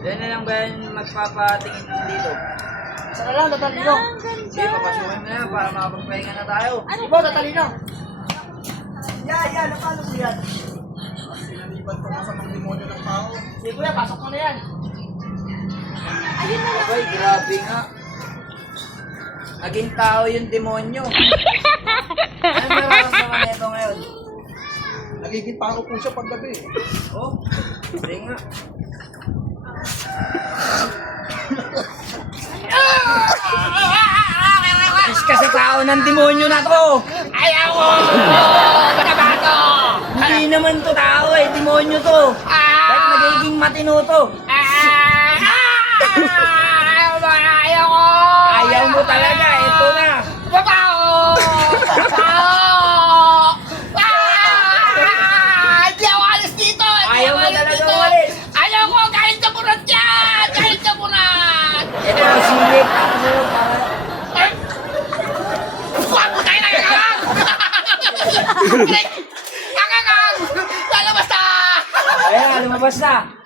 Yan na lang ba yan magpapatingin dito? Isa na lang, tatalino. Hindi, papasukin mo na yan para makapagpahinga na tayo. Ibo, tatalino. Napalo ko yan. Sinaliban ko sa mga demonyo ng tao. Sige kuya, pasok mo na yan. Abay, grabe nga. Naging tao yung demonyo. Ano nararamdaman nito ngayon? Nagiging tao po siya paggabi. Oh, hindi nga. Is ka sa tao ng demonyo na to! Ayaw ko! Kanabato! Hindi naman to tao eh, demonyo to! Bakit nagiging matino to? Ayaw ko! Ayaw mo talaga, ito na! Babaho! Babaho! Hindi ako alis dito! Ayaw mo talaga umalis! Ayaw ko! Kahit sa bunat yan! Kahit sa bunat! Ito ang silip, ako sa'yo para... Fuck! Tayo na kakagang! Kakagang! Lalabas na! Ayan, lumabas na!